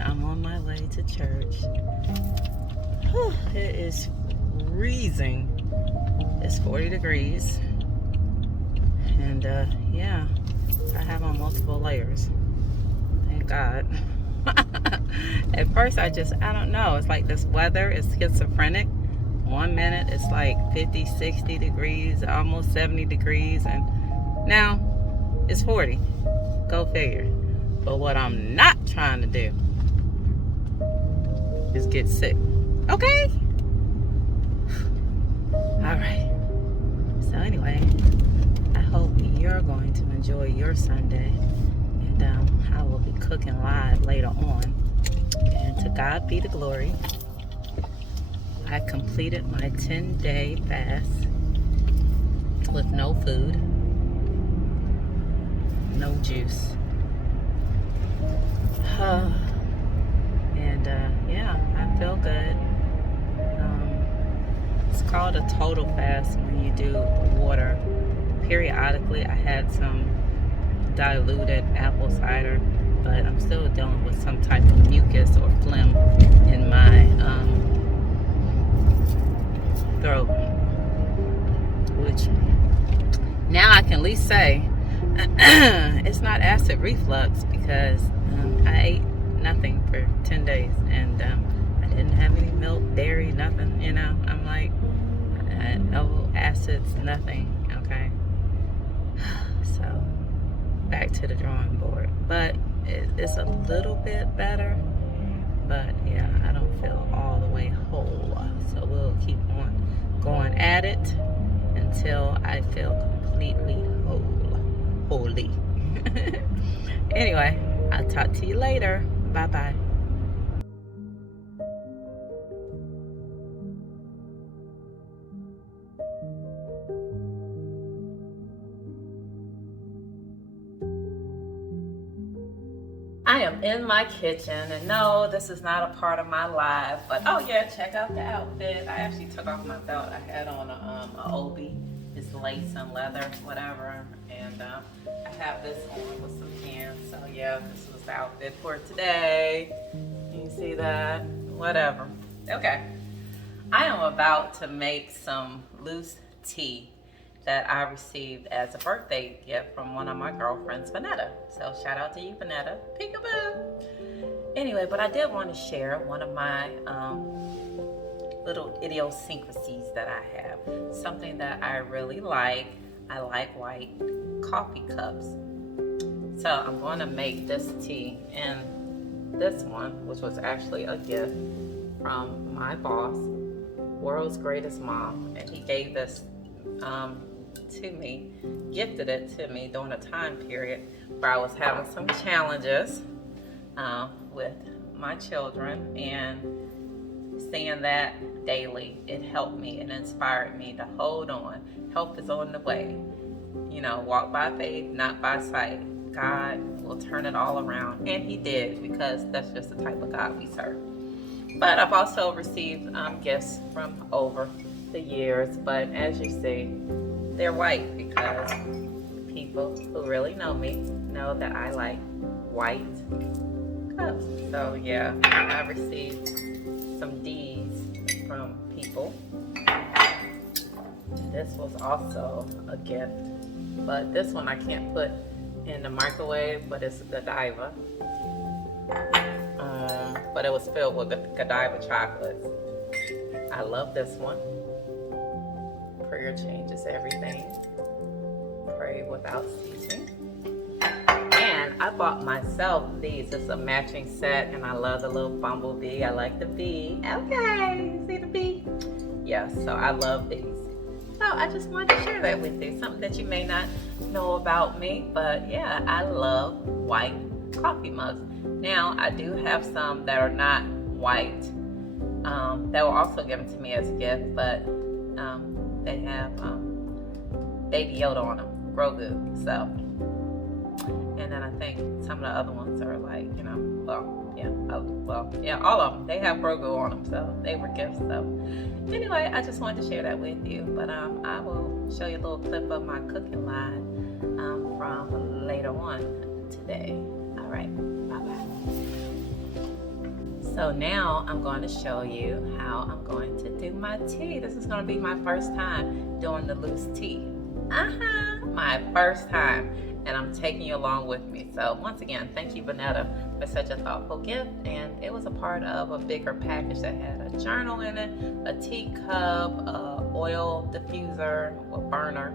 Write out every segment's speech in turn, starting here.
I'm on my way to church. Whew, it is freezing. It's 40 degrees. And yeah, I have on multiple layers. Thank God. At first I don't know. It's like this weather is schizophrenic. 1 minute it's like 50, 60 degrees, almost 70 degrees. And now it's 40. Go figure. But what I'm not trying to do is get sick. Okay? Alright. So anyway, I hope you're going to enjoy your Sunday. And I will be cooking live later on. And to God be the glory. I completed my 10-day fast with no food, no juice. And yeah, I feel good. It's called a total fast when you do water. Periodically, I had some diluted apple cider, but I'm still dealing with some type of mucus or phlegm in my throat, which now I can at least say it's not acid reflux because I ate nothing for 10 days and I didn't have any milk, dairy, nothing, you know. I'm like, no acids, nothing, okay? So back to the drawing board, but it's a little bit better, but yeah, I don't feel all the way whole, so we'll keep on going at it until I feel completely holy. Anyway, I'll talk to you later. Bye bye. I am in my kitchen, and no, this is not a part of my live, but oh yeah, check out the outfit. I actually took off my belt. I had on a obi, it's lace and leather, whatever, and I have this on with some pants. So yeah, this was the outfit for today. You see that? Whatever. Okay, I am about to make some loose tea that I received as a birthday gift from one of my girlfriends, Vanetta. So shout out to you, Vanetta. Peekaboo. Anyway, but I did want to share one of my little idiosyncrasies that I have. Something that I really like. I like white coffee cups. So I'm going to make this tea. And this one, which was actually a gift from my boss, world's greatest mom. And he gave this to me, gifted it to me during a time period where I was having some challenges with my children, and seeing that daily, it helped me and inspired me to hold on. Help is on the way. You know, walk by faith, not by sight. God will turn it all around, and he did, because that's just the type of God we serve. But I've also received gifts from over the years, but as you see, they're white because people who really know me know that I like white cups. So yeah, I received some D's from people. This was also a gift, but this one I can't put in the microwave, but it's Godiva. But it was filled with Godiva chocolates. I love this one. Prayer changes everything. Pray without ceasing. And I bought myself these. It's a matching set, and I love the little bumblebee. I like the bee. Okay, you see the bee? Yeah, so I love these. So I just wanted to share that with you. Something that you may not know about me, but yeah, I love white coffee mugs. Now, I do have some that are not white that were also given to me as a gift, but they have Baby Yoda on them, Grogu. So, and then I think some of the other ones are like, you know, all of them. They have Grogu on them, so they were gifts. So, anyway, I just wanted to share that with you. But I will show you a little clip of my cooking line from later on today. All right, bye bye. So now I'm going to show you how I'm going to do my tea. This is going to be my first time doing the loose tea. My first time, and I'm taking you along with me. So once again, thank you, Vanetta, for such a thoughtful gift. And it was a part of a bigger package that had a journal in it, a teacup, a oil diffuser or burner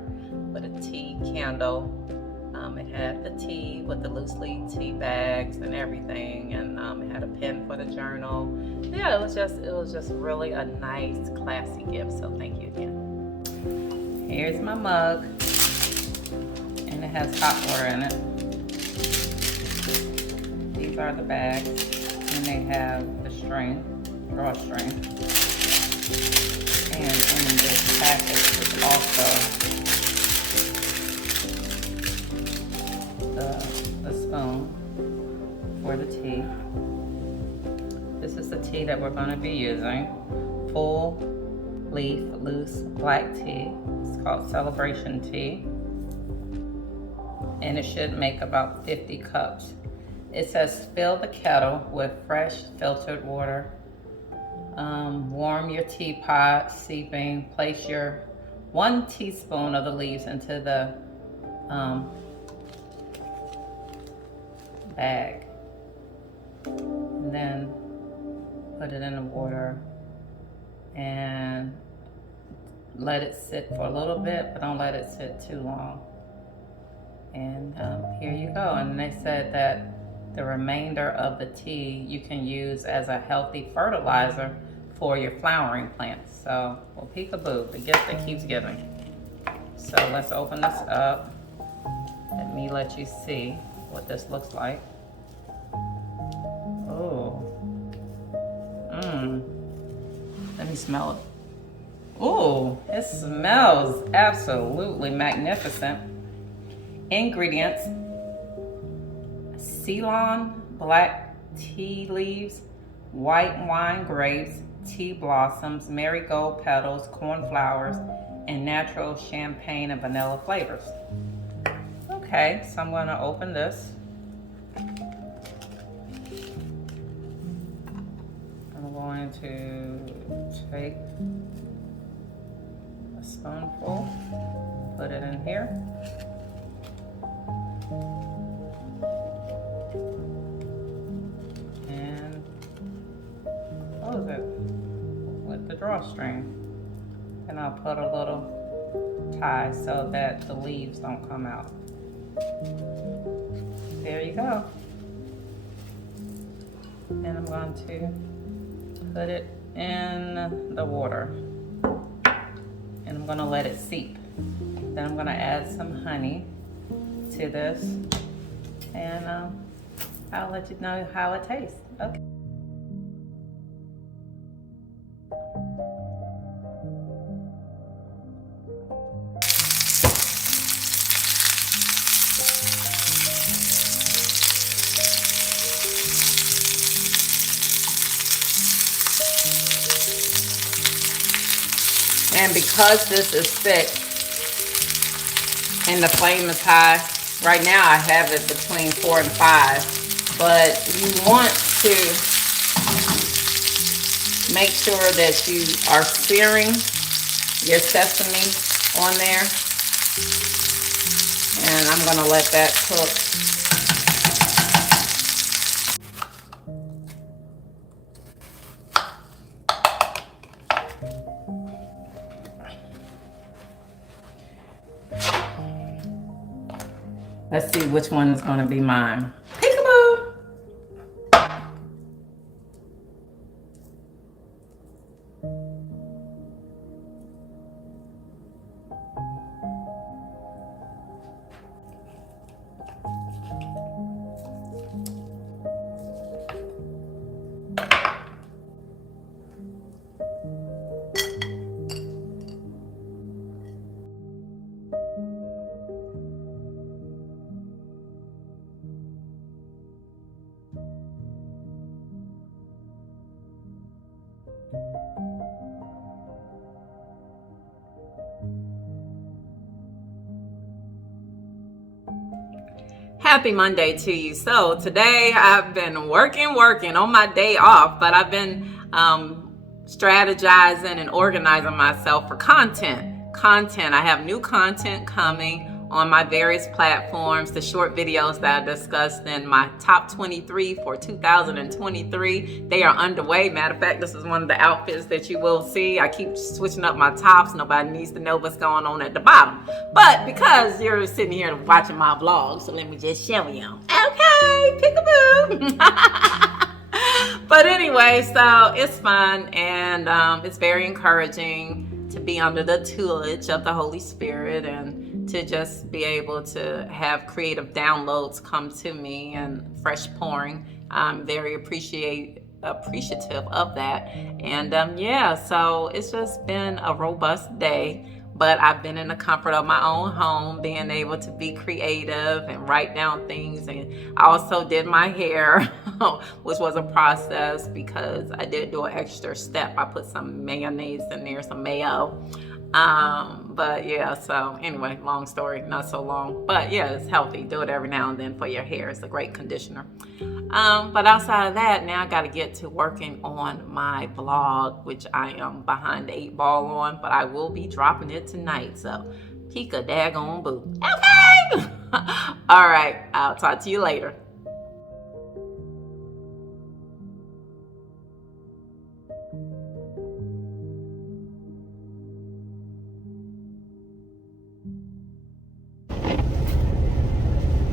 with a tea candle. It had the tea with the loose leaf tea bags and everything, and it had a pen for the journal. Yeah, it was just really a nice, classy gift. So thank you again. Here's my mug, and it has hot water in it. These are the bags, and they have the string, drawstring, and in this package is also the spoon for the tea. This is the tea that we're going to be using. Full leaf loose black tea. It's called Celebration Tea. And it should make about 50 cups. It says fill the kettle with fresh filtered water. Warm your teapot, seeping. Place your 1 teaspoon of the leaves into the bag, and then put it in the water and let it sit for a little bit, but don't let it sit too long. And here you go. And they said that the remainder of the tea you can use as a healthy fertilizer for your flowering plants. So, well, peekaboo, the gift that keeps giving. So let's open this up. Let me let you see what this looks like. Oh. Let me smell it. Oh, it smells absolutely magnificent. Ingredients: Ceylon black tea leaves, white wine grapes, tea blossoms, marigold petals, cornflowers, and natural champagne and vanilla flavors. Okay, so I'm going to open this. I'm going to take a spoonful, put it in here. And close it with the drawstring. And I'll put a little tie so that the leaves don't come out. There you go. And I'm going to put it in the water. And I'm going to let it seep. Then I'm going to add some honey to this. And I'll let you know how it tastes. Okay. And because this is thick and the flame is high, right now I have it between 4 and 5, but you want to make sure that you are searing your sesame on there. And I'm going to let that cook. Let's see which one is going to be mine. Peekaboo! Happy Monday to you. So today I've been working on my day off, but I've been strategizing and organizing myself for content. I have new content coming on my various platforms. The short videos that I discussed in my top 23 for 2023, they are underway. Matter of fact, this is one of the outfits that you will see. I keep switching up my tops. Nobody needs to know what's going on at the bottom. But because you're sitting here watching my vlog, so let me just show you. Okay, peekaboo. But anyway, so it's fun and it's very encouraging to be under the tutelage of the Holy Spirit and to just be able to have creative downloads come to me and fresh pouring. I'm very appreciative of that. And yeah, so it's just been a robust day. But I've been in the comfort of my own home, being able to be creative and write down things. And I also did my hair, which was a process because I did do an extra step. I put some mayonnaise in there, some mayo. But yeah, so anyway, long story, not so long. But yeah, it's healthy. Do it every now and then for your hair. It's a great conditioner. But outside of that, now I got to get to working on my blog, which I am behind the 8 ball on, but I will be dropping it tonight. So peek a daggone boo. Okay. All right. I'll talk to you later.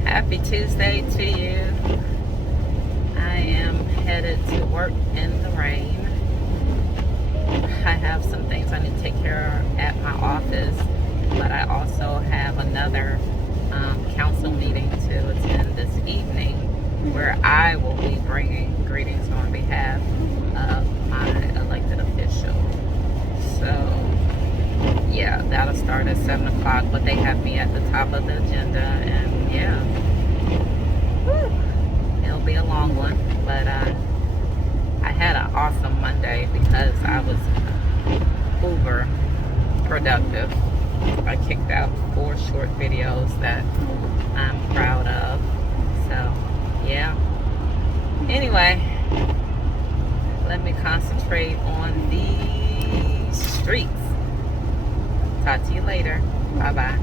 Happy Tuesday to you. I am headed to work in the rain. I have some things I need to take care of at my office, but I also have another council meeting to attend this evening where I will be bringing greetings on behalf of my elected official. So yeah, that'll start at 7 o'clock, but they have me at the top of the agenda, and yeah. Whew. It'll be a long one, but I had an awesome Monday because I was uber productive. I kicked out 4 short videos that I'm proud of. So yeah. Anyway, let me concentrate on these streets. Talk to you later. Bye-bye.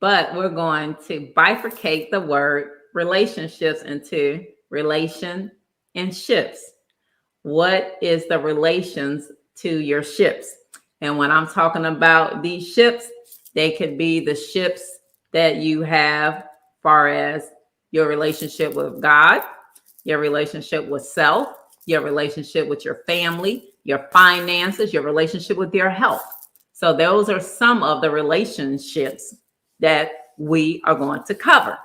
But we're going to bifurcate the word relationships into relation and ships. What is the relations to your ships? And when I'm talking about these ships, they could be the ships that you have far as your relationship with God, your relationship with self, your relationship with your family, your finances, your relationship with your health. So those are some of the relationships that we are going to cover,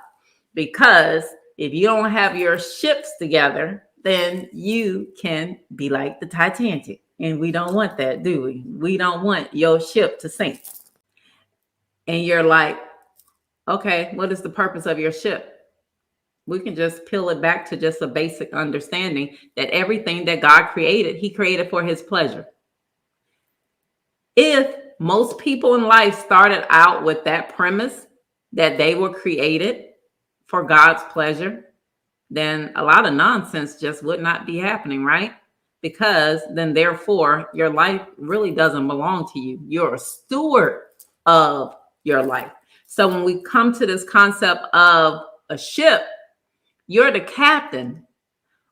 because if you don't have your ships together, then you can be like the Titanic, and we don't want that, do we? We don't want your ship to sink. And you're like, okay, what is the purpose of your ship? We can just peel it back to just a basic understanding that everything that God created, he created for his pleasure. If most people in life started out with that premise that they were created for God's pleasure, then a lot of nonsense just would not be happening, right? Because then therefore your life really doesn't belong to you. You're a steward of your life. So when we come to this concept of a ship, you're the captain,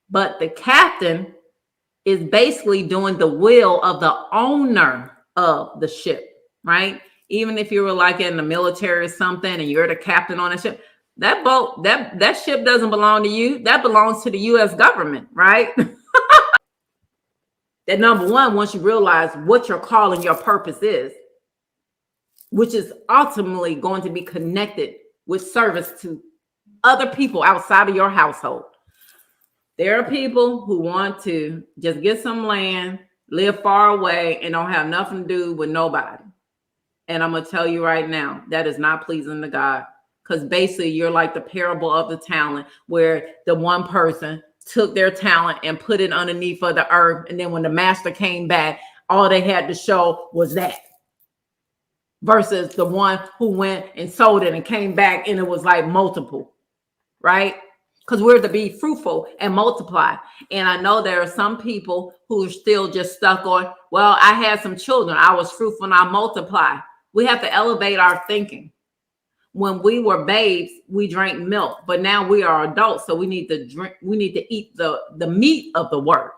but the captain is basically doing the will of the owner of the ship, right? Even if you were like in the military or something and you're the captain on a ship, that boat, that ship doesn't belong to you. That belongs to the U.S. government, right? That number one, once you realize what your call and your purpose is, which is ultimately going to be connected with service to other people outside of your household. There are people who want to just get some land, live far away, and don't have nothing to do with nobody. And I'm going to tell you right now, that is not pleasing to God. Because basically, you're like the parable of the talent, where the one person took their talent and put it underneath of the earth. And then when the master came back, all they had to show was that. Versus the one who went and sold it and came back and it was like multiple, right? Because we're to be fruitful and multiply. And I know there are some people who are still just stuck on, well, I had some children, I was fruitful and I multiply. We have to elevate our thinking. When we were babes, we drank milk, but now we are adults, so we need to drink, we need to eat the meat of the word.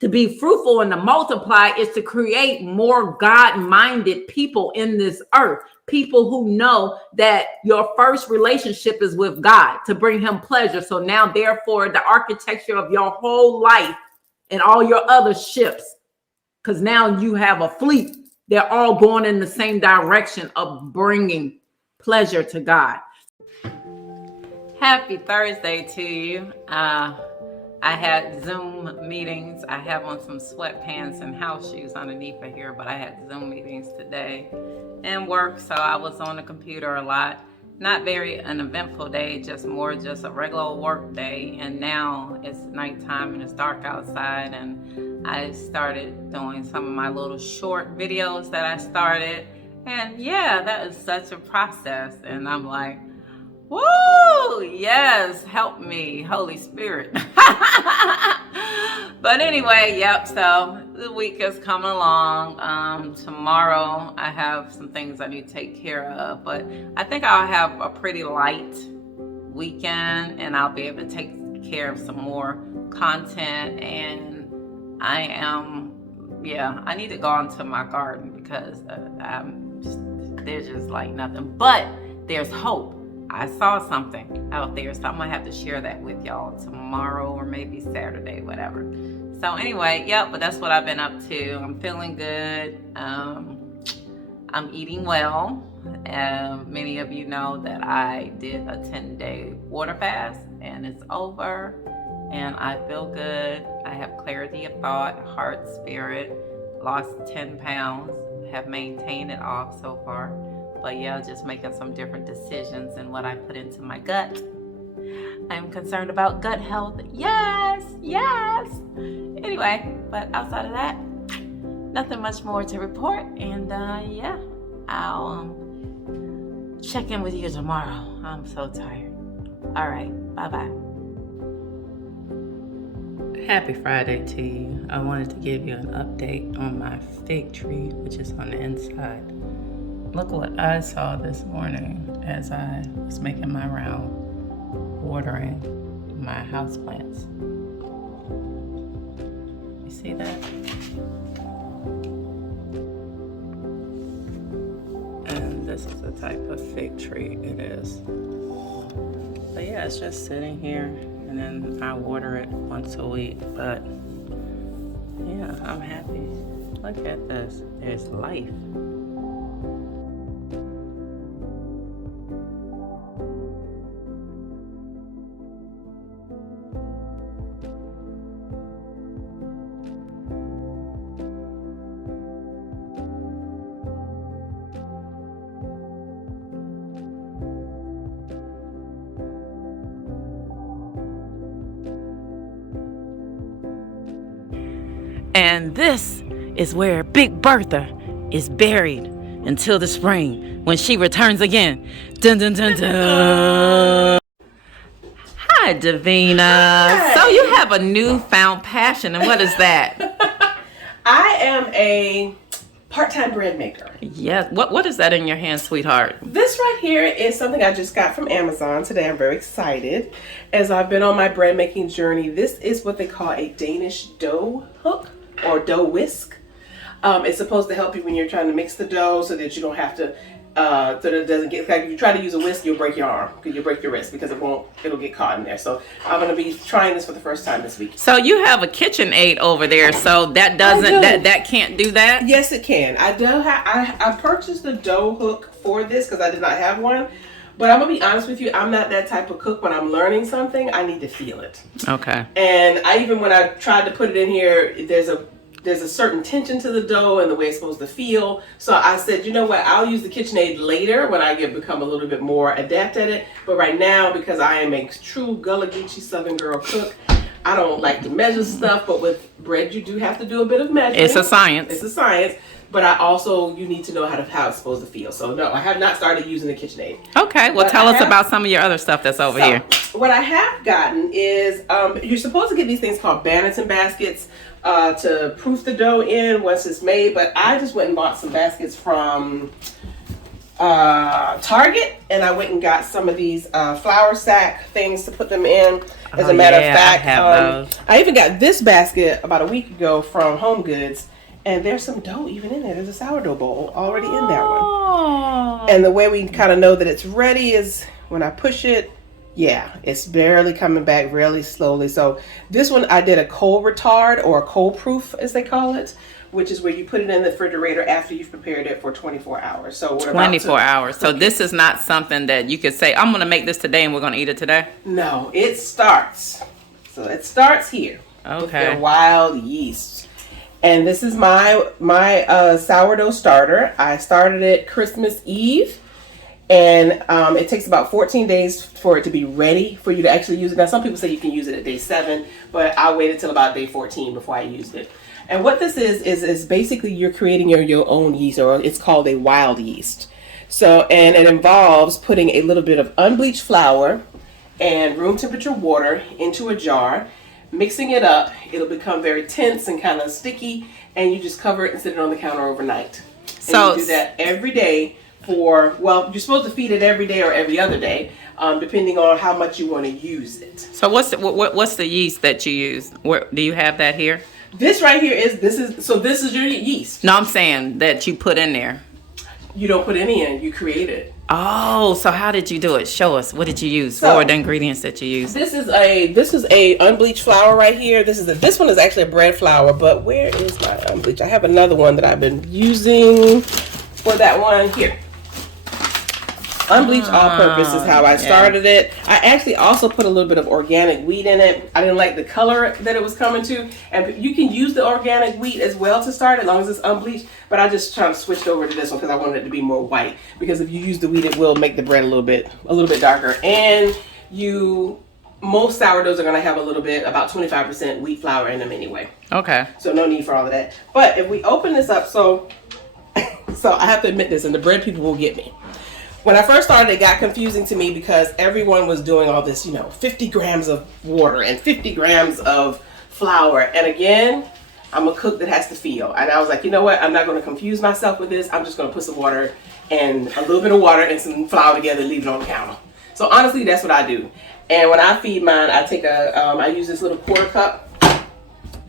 To be fruitful and to multiply is to create more God-minded people in this earth. People who know that your first relationship is with God, to bring him pleasure. So now, therefore, the architecture of your whole life and all your other ships, because now you have a fleet, they're all going in the same direction of bringing pleasure to God. Happy Thursday to you. I had Zoom meetings. I have on some sweatpants and house shoes underneath of here, but I had Zoom meetings today and work, so I was on the computer a lot. Not very an eventful day, just a regular work day. And now it's nighttime and it's dark outside, and I started doing some of my little short videos that I started. And yeah, that is such a process. And I'm like, woo, yes, help me, Holy Spirit. But anyway, yep, so the week is coming along. Tomorrow I have some things I need to take care of, but I think I'll have a pretty light weekend and I'll be able to take care of some more content. And I need to go onto my garden because there's just like nothing, but there's hope. I saw something out there, so I'm gonna have to share that with y'all tomorrow or maybe Saturday, whatever. So anyway, yep, but that's what I've been up to. I'm feeling good. I'm eating well. Many of you know that I did a 10-day water fast and it's over and I feel good. I have clarity of thought, heart, spirit, lost 10 pounds, have maintained it off so far. But yeah, just making some different decisions in what I put into my gut. I'm concerned about gut health. Yes. Anyway, but outside of that, nothing much more to report. And yeah, I'll check in with you tomorrow. I'm so tired. All right, bye-bye. Happy Friday to you. I wanted to give you an update on my fig tree, which is on the inside. Look what I saw this morning as I was making my round, watering my houseplants. You see that? And this is the type of fig tree it is. But yeah, it's just sitting here and then I water it once a week. But yeah, I'm happy. Look at this. There's life. And this is where Big Bertha is buried until the spring when she returns again. Dun dun dun dun. Hi, Davina. Hi. So you have a newfound passion, and what is that? I am a part-time bread maker. Yes. What is that in your hand, sweetheart? This right here is something I just got from Amazon today. I'm very excited as I've been on my bread making journey. This is what they call a Danish dough hook or dough whisk. It's supposed to help you when you're trying to mix the dough so that you don't have to so that it doesn't get, like if you try to use a whisk, you'll break your arm, because you'll break your wrist, because it'll get caught in there. So I'm going to be trying this for the first time this week. So you have a KitchenAid over there, so that doesn't, that can't do that? Yes, it can. I purchased the dough hook for this because I did not have one. But I'm going to be honest with you, I'm not that type of cook. When I'm learning something, I need to feel it. Okay. And when I tried to put it in here, there's a certain tension to the dough and the way it's supposed to feel. So I said, you know what, I'll use the KitchenAid later when I become a little bit more adept at it. But right now, because I am a true Gullah Geechee Southern girl cook, I don't like to measure stuff. But with bread, you do have to do a bit of measuring. It's a science. It's a science. But you need to know how it's supposed to feel. So no, I have not started using the KitchenAid. Okay, well, tell us about some of your other stuff that's over here. What I have gotten is, you're supposed to get these things called Banneton baskets to proof the dough in once it's made. But I just went and bought some baskets from Target, and I went and got some of these flour sack things to put them in. As a matter of fact, I have those. I even got this basket about a week ago from Home Goods. And there's some dough even in there. There's a sourdough bowl already in that one. And the way we kind of know that it's ready is when I push it, it's barely coming back really slowly. So this one I did a cold retard, or a cold proof as they call it, which is where you put it in the refrigerator after you've prepared it for 24 hours. So 24 hours. So this is not something that you could say, I'm going to make this today and we're going to eat it today? No, it starts. So it starts here. Okay. With their wild yeast. And this is my sourdough starter. I started it Christmas Eve, and it takes about 14 days for it to be ready for you to actually use it. Now, some people say you can use it at day 7, but I waited till about day 14 before I used it. And what this is basically you're creating your own yeast, or it's called a wild yeast. So, and it involves putting a little bit of unbleached flour and room temperature water into a jar, mixing it up. It'll become very tense and kind of sticky, and you just cover it and sit it on the counter overnight. So you do that every day you're supposed to feed it every day or every other day, depending on how much you want to use it. So what's the yeast that you use? Where do you have that here? This right here this is your yeast. No, I'm saying that you put in there. You don't put any in, you create it. Oh, so how did you do it? Show us. What did you use? What were the ingredients that you used? This is a unbleached flour right here. This one is actually a bread flour, but where is my unbleached? I have another one that I've been using for that one here. Unbleached all-purpose is how I started it. I actually also put a little bit of organic wheat in it. I didn't like the color that it was coming to. And you can use the organic wheat as well to start, as long as it's unbleached. But I just kind of switched over to this one because I wanted it to be more white. Because if you use the wheat, it will make the bread a little bit darker. And most sourdoughs are going to have about 25% wheat flour in them anyway. Okay. So no need for all of that. But if we open this up, so I have to admit this, and the bread people will get me. When I first started, it got confusing to me because everyone was doing all this, 50 grams of water and 50 grams of flour. And again, I'm a cook that has to feel. And I was like, you know what? I'm not going to confuse myself with this. I'm just going to put some water and a little bit of water and some flour together and leave it on the counter. So honestly, that's what I do. And when I feed mine, I take I use this little quarter cup.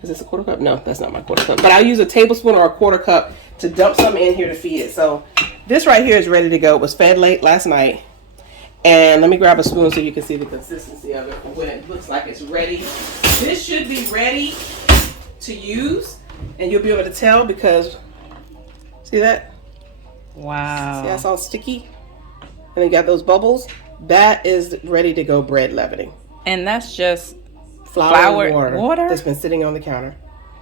Is this a quarter cup? No, that's not my quarter cup. But I use a tablespoon or a quarter cup to dump some in here to feed it. So this right here is ready to go. It was fed late last night. And let me grab a spoon so you can see the consistency of it when it looks like it's ready. This should be ready to use. And you'll be able to tell because, see that? Wow. See how it's all sticky? And you got those bubbles? That is ready to go bread leavening. And that's just flour and water that's been sitting on the counter.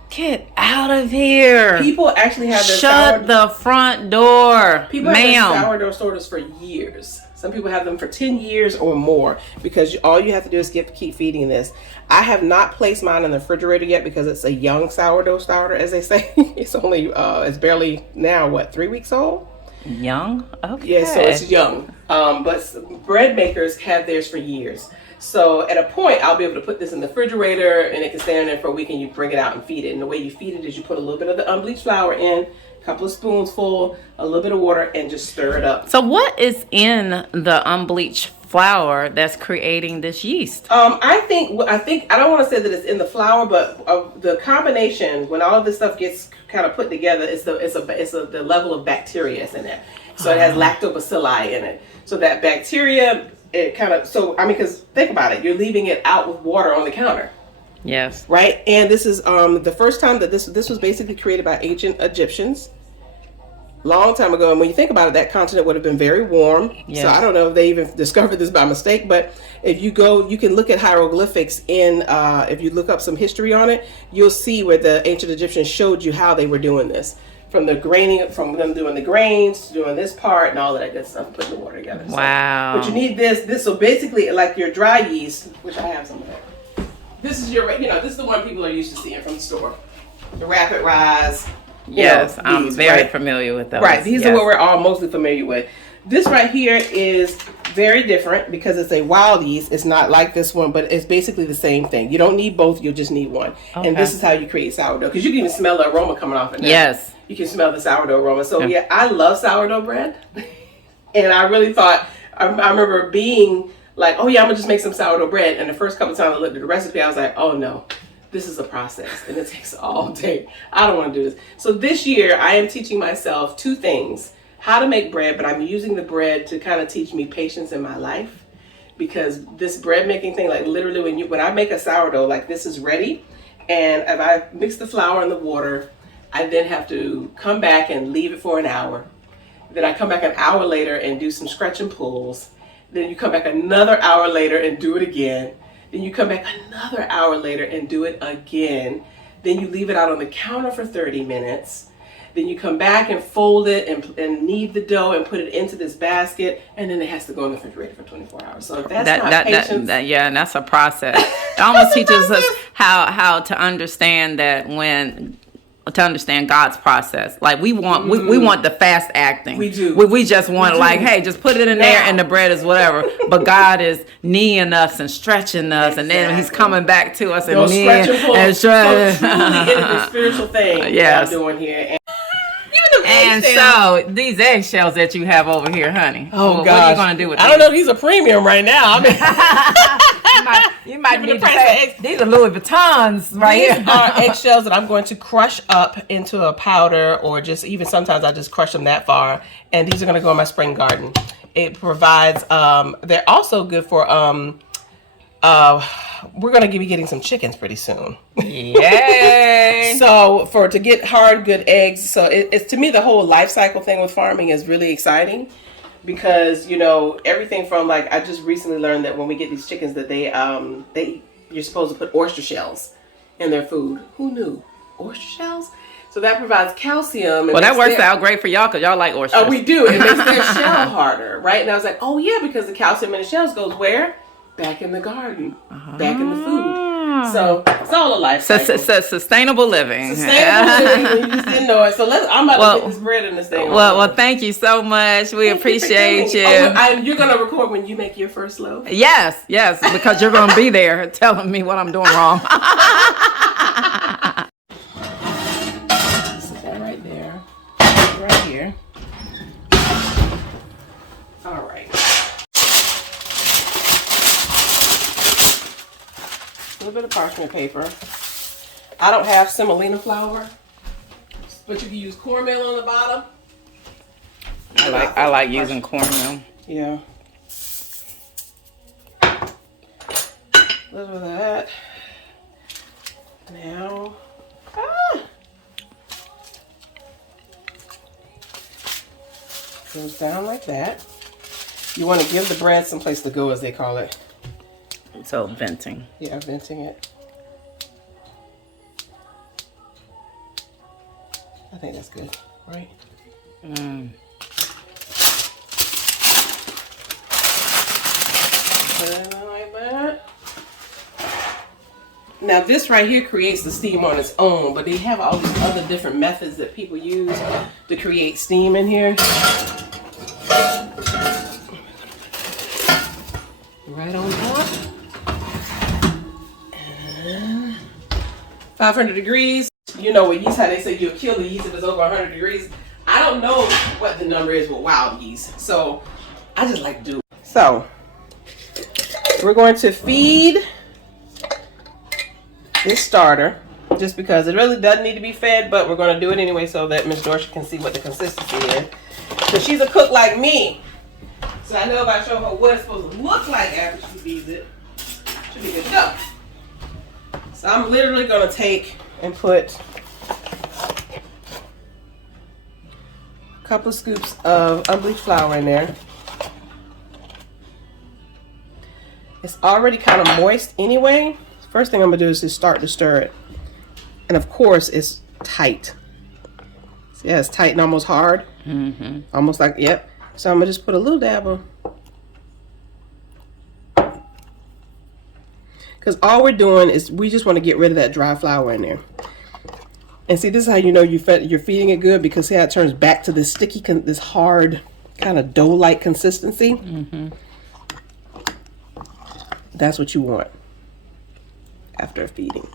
Get out of here. People actually have their Shut the front door. People have their sourdough starters for years. Some people have them for 10 years or more because all you have to do is keep feeding this. I have not placed mine in the refrigerator yet because it's a young sourdough starter, as they say. It's only, it's barely now, 3 weeks old? Young? Okay. Yeah, so it's young. But bread makers have theirs for years. So at a point, I'll be able to put this in the refrigerator and it can stay in there for a week and you bring it out and feed it. And the way you feed it is you put a little bit of the unbleached flour in, a couple of spoonsful, a little bit of water, and just stir it up. So what is in the unbleached flour that's creating this yeast? I think I don't want to say that it's in the flour, but the combination when all of this stuff gets kind of put together, it's the level of bacteria is in it. So it has lactobacilli in it. So that bacteria, it kind of because think about it, you're leaving it out with water on the counter. Yes. Right, and this is the first time that this was basically created by ancient Egyptians. Long time ago, and when you think about it, that continent would have been very warm. Yes. So I don't know if they even discovered this by mistake, but if you go, you can look at hieroglyphics if you look up some history on it, you'll see where the ancient Egyptians showed you how they were doing this. From them doing the grains, to doing this part, and all of that good stuff, putting the water together. Wow. So, but you need this, so basically, like your dry yeast, which I have some of that. This is this is the one people are used to seeing from the store. The rapid rise. Yes, I'm very familiar with those. Right, these are what we're all mostly familiar with. This right here is very different because it's a wild yeast. It's not like this one, but it's basically the same thing. You don't need both, you'll just need one. Okay. And this is how you create sourdough, because you can even smell the aroma coming off it now. Yes. You can smell the sourdough aroma. So yeah, I love sourdough bread. And I really thought, I remember being like, oh yeah, I'm gonna just make some sourdough bread. And the first couple of times I looked at the recipe, I was like, oh no. This is a process and it takes all day. I don't want to do this. So this year I am teaching myself two things: how to make bread, but I'm using the bread to kind of teach me patience in my life, because this bread making thing, like literally when I make a sourdough, like this is ready, and if I mix the flour and the water, I then have to come back and leave it for an hour. Then I come back an hour later and do some scratch and pulls. Then you come back another hour later and do it again. Then you come back another hour later and do it again. Then you leave it out on the counter for 30 minutes. Then you come back and fold it and knead the dough and put it into this basket. And then it has to go in the refrigerator for 24 hours. So if that's not patience. Yeah, and that's a process. It almost teaches us how to understand to understand God's process. Like we want we want the fast acting. We do. We just want like, hey, just put it in there and the bread is whatever. But God is kneeing us and stretching us, and then He's coming back to us and kneeing and stretching. So truly it is a spiritual thing that I'm doing here. And so these eggshells that you have over here, honey. Oh, what are you gonna do with these? I don't know. These are premium right now. I mean, you might need to say these are Louis Vuittons right here. These are eggshells that I'm going to crush up into a powder, or just even sometimes I just crush them that far. And these are going to go in my spring garden. It provides. They're also good for. We're going to be getting some chickens pretty soon. Yay! So to get hard, good eggs. So it's to me, the whole life cycle thing with farming is really exciting, because everything from, like, I just recently learned that when we get these chickens that you're supposed to put oyster shells in their food. Who knew? Oyster shells? So that provides calcium. Well, that works out great for y'all, because y'all like oysters. Oh, we do. It makes their shell harder, right? And I was like, oh yeah, because the calcium in the shells goes where? Back in the garden, back in the food. So it's all a life cycle. Sustainable living. Sustainable living. You just didn't know it. So I'm about to get this bread in this thing. Well, thank you so much. We appreciate you. You're gonna record when you make your first loaf. Yes, because you're gonna be there telling me what I'm doing wrong. Sit that right there, right here. All right. A little bit of parchment paper. I don't have semolina flour, but you can use cornmeal on the bottom. I like using cornmeal. Yeah. A little bit of that. Now. Goes down like that. You want to give the bread some place to go, as they call it. So venting. Yeah, venting it. I think that's good, right? Put it in like that. Now this right here creates the steam on its own, but they have all these other different methods that people use to create steam in here. Right on top. 500 degrees. You know with yeast, how they say you'll kill the yeast if it's over 100 degrees. I don't know what the number is with wild yeast, so I just like to do it. So We're going to feed this starter just because it really doesn't need to be fed, but we're going to do it anyway so that Miss Dorsha can see what the consistency is. So she's a cook like me. So I know if I show her what it's supposed to look like after she feeds it, she'll be good to go. So I'm literally going to take and put a couple of scoops of unbleached flour in there. It's already kind of moist anyway. First thing I'm going to do is just start to stir it. And of course, it's tight. See how it's tight and almost hard? Mm-hmm. Almost like, yep. So I'm going to just put a little dab of. Because all we're doing is we just want to get rid of that dry flour in there. And see, this is how you know you're feeding it good, because see how it turns back to this sticky, this hard kind of dough-like consistency? Mm-hmm. That's what you want after feeding.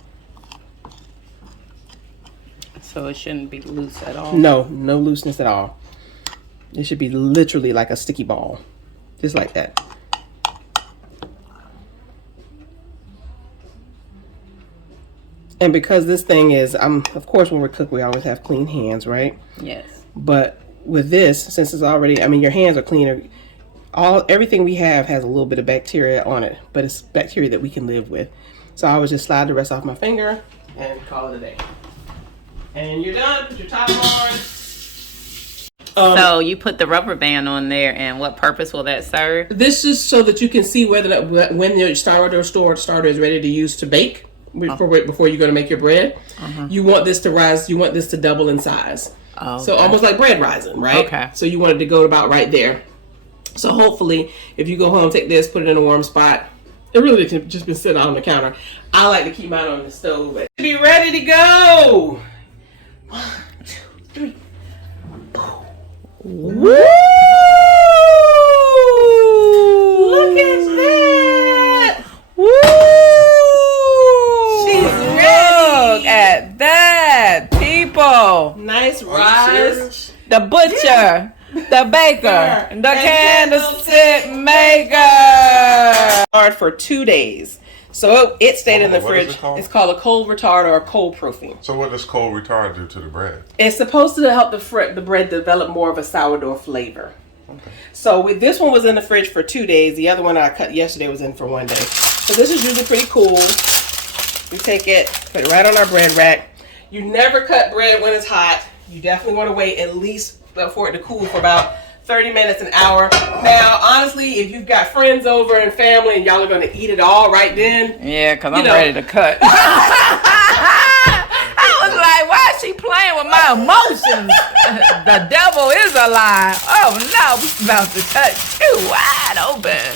So it shouldn't be loose at all. No looseness at all. It should be literally like a sticky ball. Just like that. And because this thing is, of course when we're cooking we always have clean hands, right? Yes. But with this, since it's already, I mean your hands are cleaner. Everything we have has a little bit of bacteria on it, but it's bacteria that we can live with. So I would just slide the rest off my finger and call it a day. And you're done. Put your top on. So you put the rubber band on there, and what purpose will that serve? This is so that you can see whether when your sourdough starter is ready to use to bake before you're going to make your bread. You want this to rise. You want this to double in size. Oh, so almost like bread rising, right? Okay. So you want it to go about right there. So hopefully, if you go home, take this, put it in a warm spot. It really can just be sitting on the counter. I like to keep mine on the stove. But be ready to go. 1, 2, 3. Woo! Look at that! Woo! She's ready. Look at that, people. Nice rise. The butcher, the baker, the candlestick maker. Hard for 2 days. So it stayed in the What fridge. is it called? It's called a cold retard or a cold proofing. So what does cold retard do to the bread? It's supposed to help the bread develop more of a sourdough flavor. Okay. So this one was in the fridge for 2 days. The other one I cut yesterday was in for 1 day. So this is usually pretty cool. We take it, put it right on our bread rack. You never cut bread when it's hot. You definitely want to wait at least for it to cool for about 30 minutes, an hour. Now, honestly, if you've got friends over and family and y'all are going to eat it all right then. Yeah, because I'm ready to cut. I was like, why is she playing with my emotions? The devil is a lie. Oh, no, we're about to cut too wide open.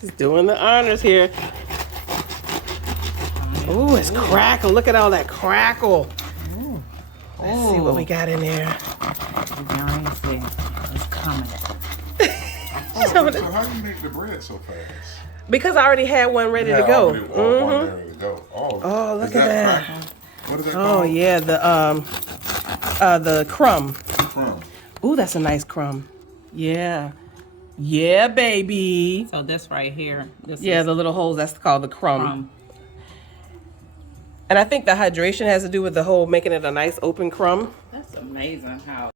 She's doing the honors here. Ooh, it's crackle. Look at all that crackle. Let's see what we got in there. It's coming. So how do you make the bread so fast? Because I already had one ready to go. One ready to go. Oh, look at that. Crackle? What is that Oh called? yeah, the crumb. Crumb. Ooh, that's a nice crumb. Yeah. Yeah, baby. So this right here. This Yeah, is the little holes, that's called the crumb. And I think the hydration has to do with the whole making it a nice open crumb. That's amazing how.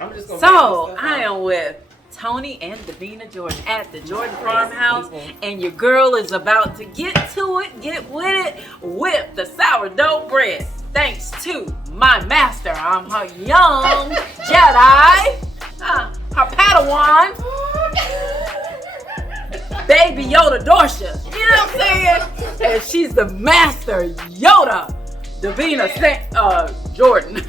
I'm just gonna So I am with Tony and Davina Jordan at the Jordan Farmhouse, and your girl is about to get to it, get with it, with the sourdough bread. Thanks to my master, I'm her young Jedi, her Padawan, Baby Yoda Dorsha. You know what I'm saying? And she's the master Yoda, Davina Jordan.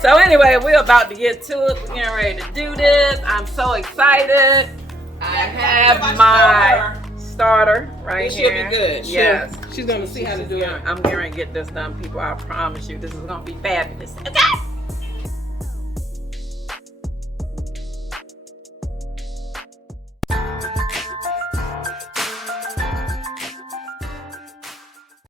So anyway, we're about to get to it. We're getting ready to do this. I'm so excited. I have my starter right She'll here. be good. Yes. She's gonna see how to do it. I'm getting ready to get this done, people. I promise you, this is gonna be fabulous. Okay.